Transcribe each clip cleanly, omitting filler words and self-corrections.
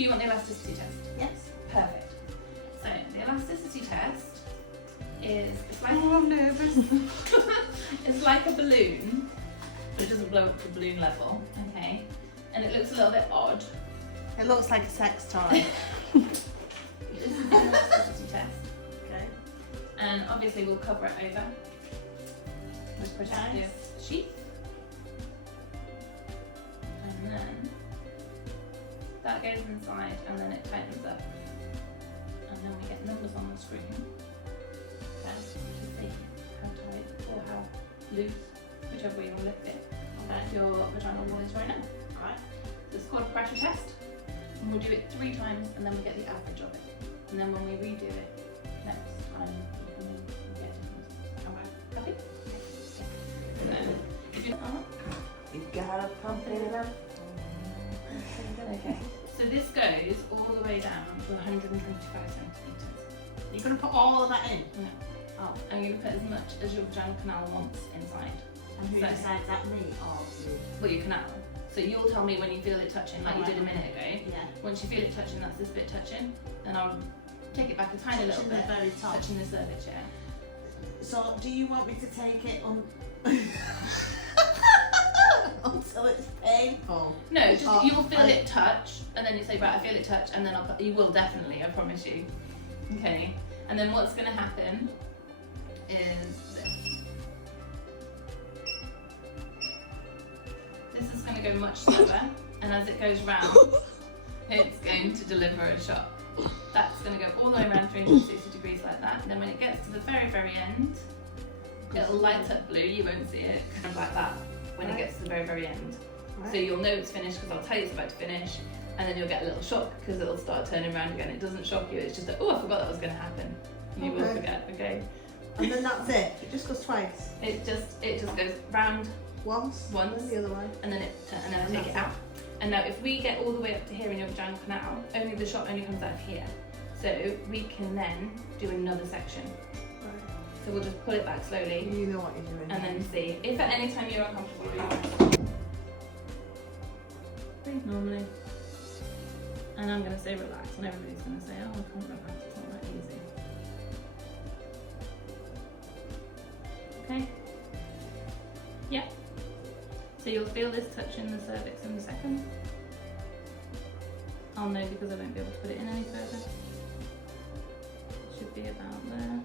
Do you want the elasticity test? Yes. Perfect. So the elasticity test is, it's like, Oh, I'm nervous. it's like a balloon, but it doesn't blow up to balloon level, okay? And it looks a little bit odd. It looks like a sex toy. This is the elasticity test. Okay. And obviously we'll cover it over with protective sheath. And then that goes inside and then it tightens up. And then we get numbers on the screen. Okay, to see how tight or how loose, whichever way you want to lift it, your vaginal wall is right now. Right. So it's called a pressure test. And we'll do it 3 times and then we get the average of it. And then when we redo it next time, we get different. Happy? So, if you You gotta pump it up. okay. So this goes all the way down to 125 centimetres. You're gonna put all of that in? No. Oh. I'm going to put as much as your vaginal canal wants inside. And who So- decides that, me or you? Well, your canal. So you'll tell me when you feel it touching, like you did a minute ago. Yeah. Once you feel it touching, that's this bit touching, then I'll take it back a tiny little Touching bit. the very top. Touching the cervix, yeah. So, do you want me to take it on until it's painful? No, just Oh, you will feel it touch, and then you say, right, I feel it touch, and then you will definitely, I promise you. Okay. And then what's going to happen is this. This is going to go much slower, and as it goes round, it's going to deliver a shock. That's going to go all the way around 360 degrees like that. And then when it gets to the very, very end, it'll light up blue. You won't see it, kind of like that, when it gets to the very, very end. So you'll know it's finished because I'll tell you it's about to finish, and then you'll get a little shock because it'll start turning around again. It doesn't shock you, it's just like, oh, I forgot that was going to happen. And you will forget, okay? And then that's it? It just goes twice? It just goes round Once? Once. And the other way? and then I take it out. And now if we get all the way up to here in your vaginal canal, only the shock only comes out of here. So we can then do another section. Right. So we'll just pull it back slowly You know what you're doing. and then see. If at any time you're uncomfortable, breathe normally. And I'm going to say relax, and everybody's going to say, oh, I can't relax, it's not that easy. Okay? Yeah. So you'll feel this touching the cervix in a second. I'll know because I won't be able to put it in any further. Should be about there.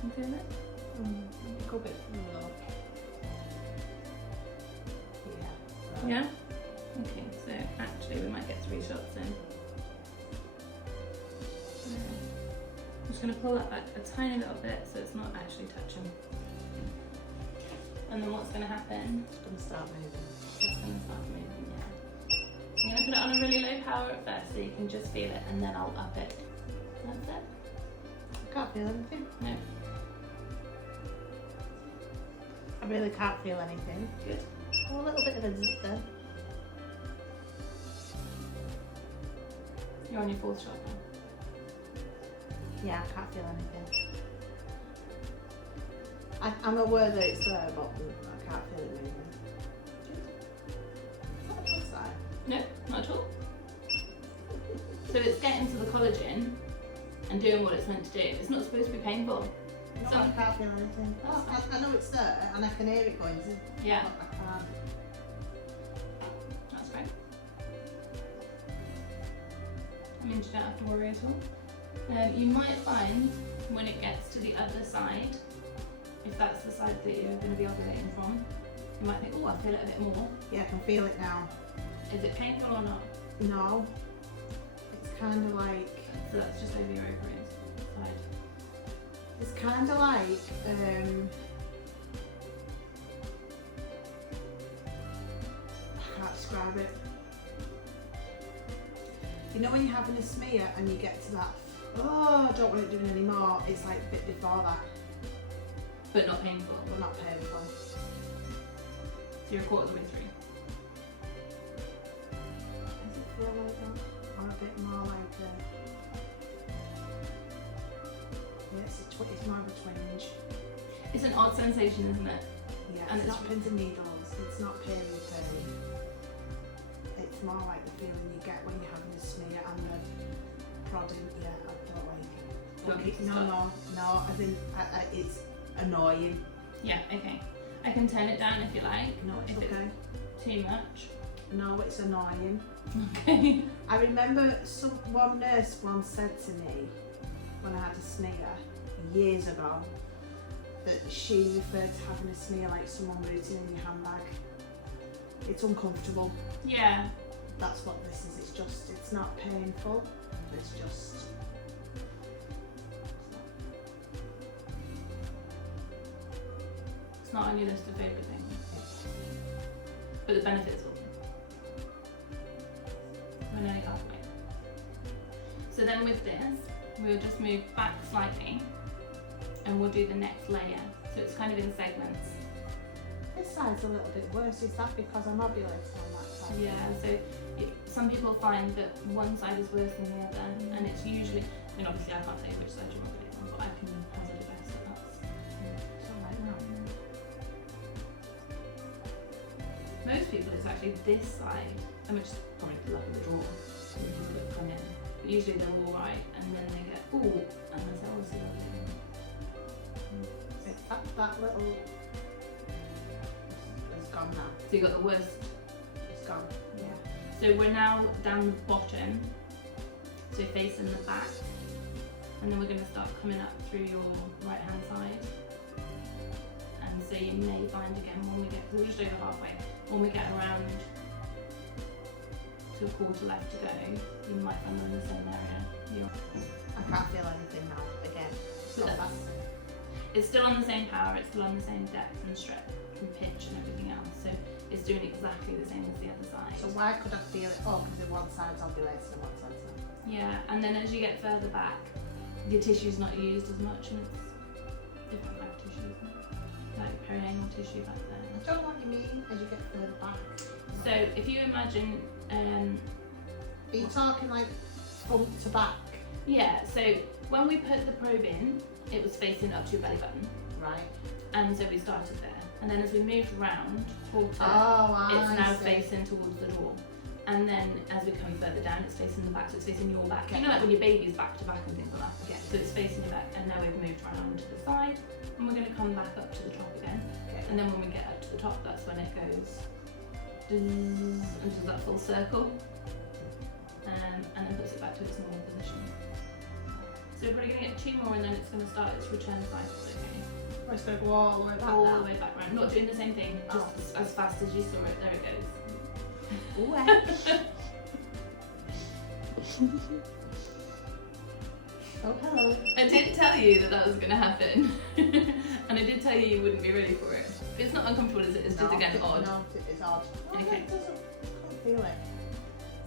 Can you feel it? Go a bit low. Yeah. Yeah? Okay, so actually we might get 3 shots in. I'm just going to pull that back a tiny little bit so it's not actually touching. And then what's going to happen? It's going to start moving. It's going to start moving, yeah. I'm going to put it on a really low power at first so you can just feel it, and then I'll up it. That's it. I can't feel anything. No. I really can't feel anything. Good. Oh, a little bit of a zzz then. You're on your 4th shot now. Yeah, I can't feel anything. I'm aware that it's there, but I can't feel it moving. Is that a good sign? No, not at all. So it's getting to the collagen and doing what it's meant to do. It's not supposed to be painful. No, So- I can't feel anything. That's fine. I know it's there and I can hear it going zzz, Yeah, but I can't. that's great. I mean, you don't have to worry at all. You might find when it gets to the other side, if that's the side that you're going to be ovulating from, you might think, oh, I feel it a bit more. Yeah, I can feel it now. Is it painful or not? No. It's kind of like, So that's just over your ovaries side. it's kind of like, I can't describe it. You know when you're having a smear and you get to that, oh, I don't want it doing anymore, it's like a bit before that, But not painful. but not painful. So you're a quarter of the way through. Does it feel like that? Or a bit more like yeah, it's more of a twinge. It's an odd sensation, isn't it? Yeah, And it's it's- not pins and needles, it's not period pain. It's more like the feeling you get when you're having a smear and the prodding. Yeah, I don't like it. Want me to No, I think it's annoying. Yeah, okay. I can turn it down if you like. No, it's if okay. It's too much. No, it's annoying. Okay. I remember one nurse once said to me when I had a smear years ago that she referred to having a smear like someone rooting in your handbag. It's uncomfortable. Yeah. That's what this is. It's not painful. It's just. It's not on your list of favourite things. But the benefits will be. We're nearly halfway. So then with this, we'll just move back slightly and we'll do the next layer. So it's kind of in segments. This side's a little bit worse. Is that because I'm ovulating on that side? Yeah, so some people find that one side is worse than the other, and it's usually, I mean obviously I can't tell you which side you want to be on, but I can hazard a guess that that's. It's alright now. Most people it's actually this side, I mean just probably the luck of the draw, some people that come in. But usually they're alright, and then they get, ooh, and they say, oh, this is lovely. That little is gone now. So you've got the worst. It's gone. Yeah. So we're now down the bottom, so facing the back, and then we're going to start coming up through your right hand side. And so you may find again when we get, we're just over halfway, when we get around to a quarter left to go, you might find we're in the same area. I can't feel anything now. Again. So it's still on the same power, it's still on the same depth and stretch and pitch and everything else. So it's doing exactly the same as the other side. So why could I feel it? Oh, because one side's ovulating and one side's not. Yeah, and then as you get further back, your tissue's not used as much and it's different back tissue, isn't it? Like perianal tissue back there. I don't know what you mean as you get further back. So if you imagine, are you talking like front to back? yeah, so when we put the probe in, it was facing up to your belly button. Right. And so we started there. And then as we moved around, quarter, it's now facing towards the door. And then as we're coming further down, it's facing the back, so it's facing your back. Okay. You know, like when your baby's back to back and things like that. Okay. So it's facing your back, and now we've moved around to the side, and we're going to come back up to the top again. Okay. And then when we get up to the top, that's when it goes and does that full circle, and then puts it back to its normal position. So we're probably going to get 2 more, and then it's going to start its return cycle. Okay. We're supposed to go all the way back All now. the way back round. Not doing the same thing, just as fast as you saw it. There it goes. Oh, hello. I did tell you that was going to happen, and I did tell you wouldn't be ready for it. But it's not uncomfortable, is it? It's just again odd. No, it's odd. Oh, Okay. it doesn't. I can't feel it.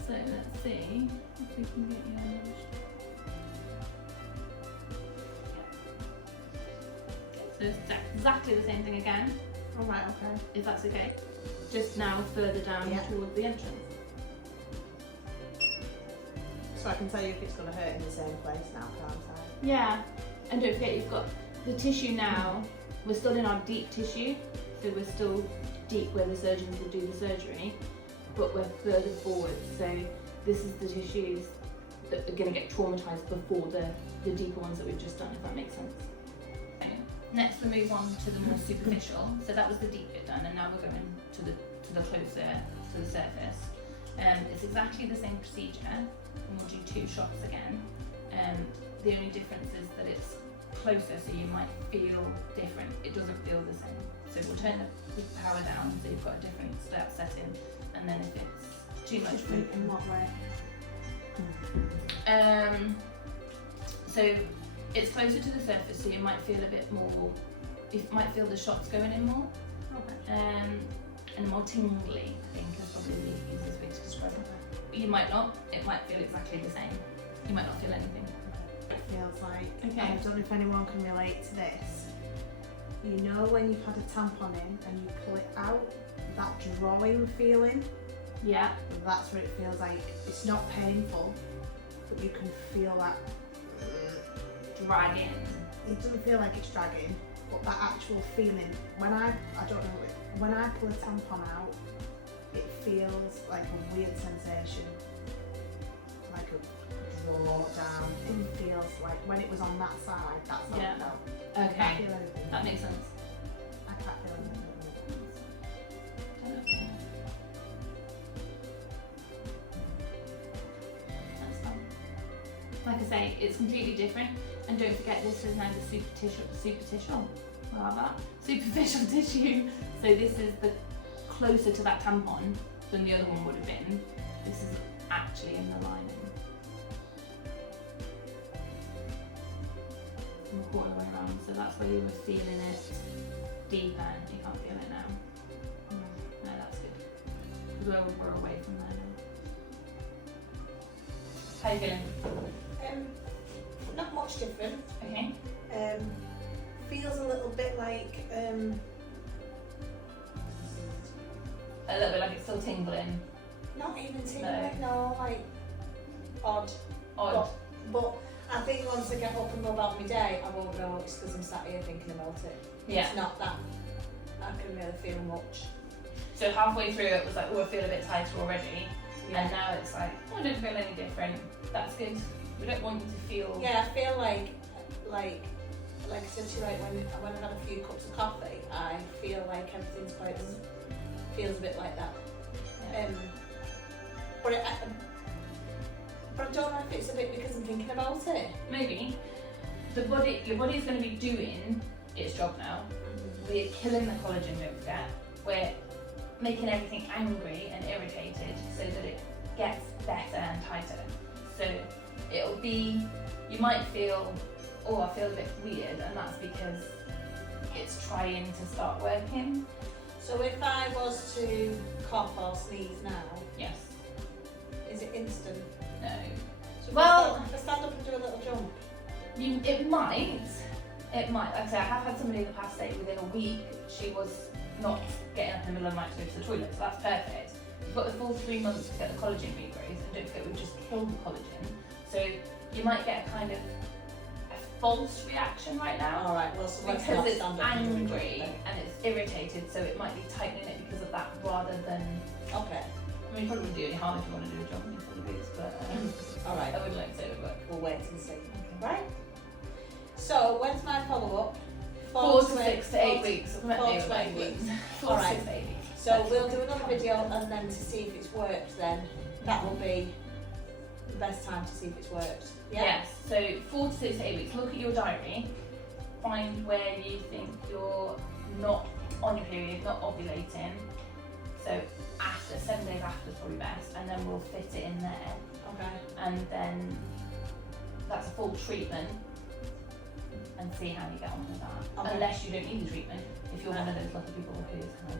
So let's see if we can get you on. So it's exactly the same thing again, All right. Okay. if that's okay. Just now further down Yeah. towards the entrance. So I can tell you if it's going to hurt in the same place now, can't I? Yeah, and don't forget you've got the tissue now. We're still in our deep tissue, so we're still deep where the surgeons will do the surgery, but we're further forward. So this is the tissues that are going to get traumatised before the deeper ones that we've just done, if that makes sense. Okay. Next we move on to the more superficial. So that was the deep bit done, and now we're going to the closer to the surface. It's exactly the same procedure, and we'll do 2 shots again. The only difference is that it's closer, so you might feel different. It doesn't feel the same. So we'll turn the power down, so you've got a different start setting, and then if it's too much, In what way? so it's closer to the surface, so you might feel a bit more. You might feel the shots going in more, Okay. and more tingly. I think is probably the easiest way to describe it. But you might not. It might feel exactly the same. You might not feel anything. It feels like. Okay. I don't know if anyone can relate to this. You know when you've had a tampon in and you pull it out, that drawing feeling. Yeah. That's what it feels like. It's not painful, but you can feel that. Dragging. It doesn't feel like it's dragging, but that actual feeling when I don't know when I pull a tampon out, it feels like a weird sensation, like a draw down. It feels like when it was on that side, that's how Yeah. it felt. I Okay, can't feel anything. that makes sense. I can't feel anything. That's fine. Like I say, it's completely different. And don't forget, this is now the superficial tissue. So this is the closer to that tampon than the other one would have been. This is actually in the lining. And a quarter way around, so that's where you were feeling it deeper. You can't feel it now. No, that's good. Because we're away from there now. How are you feeling? Not much different. Okay. Feels a little bit like A little bit like it's still tingling. not even tingling, no, like odd. Odd. But I think once I get up and go about my day, I won't know it's because I'm sat here thinking about it. Yeah. It's not that I can really feel much. So halfway through it was like, oh, I feel a bit tighter already. Yeah. And now it's like, oh, I don't feel any different. That's good. We don't want you to feel... Yeah, I feel like I said to you, like when I've had a few cups of coffee, I feel like everything's quite feels a bit like that. Yeah. But I don't know if it's a bit because I'm thinking about it. Maybe. Your body's going to be doing its job now. We're killing the collagen, don't forget. We're making everything angry and irritated so that it gets better and tighter. So it'll be, you might feel, oh, I feel a bit weird, and that's because it's trying to start working. So if I was to cough or sneeze now, Yes. is it instant? No. So Well- if I stand up and do a little jump. It might. Like I say, I have had somebody in the past say within a week she was not getting up in the middle of the night to go to the toilet, so that's perfect. You've got the full 3 months to get the collagen regrowth, and don't forget we've just killed the collagen. So you might get a kind of a false reaction right now. Alright, well, so let's Because not it's stand up and do a jump angry then. and it's irritated, so it might be tightening it because of that rather than... Okay, I mean, you probably wouldn't do any harm if you want to do a jump in your full boots, but alright, I would like to say it would work. we'll wait and see. Right? So, when's my follow-up? 4 to 6 to 8 weeks. 4 to 8 weeks. 4 to Alright. 6 to 8 weeks. So we'll do another video and then to see if it's worked then. That will be the best time to see if it's worked. Yeah? Yes, so 4 to 6 to 8 weeks. Look at your diary, find where you think you're not on your period, not ovulating. So after 7 days after is probably best, and then we'll fit it in there. Okay. And then that's a full treatment, and see how you get on with that. Okay. Unless you don't need the treatment, if you're one of those lucky people who's had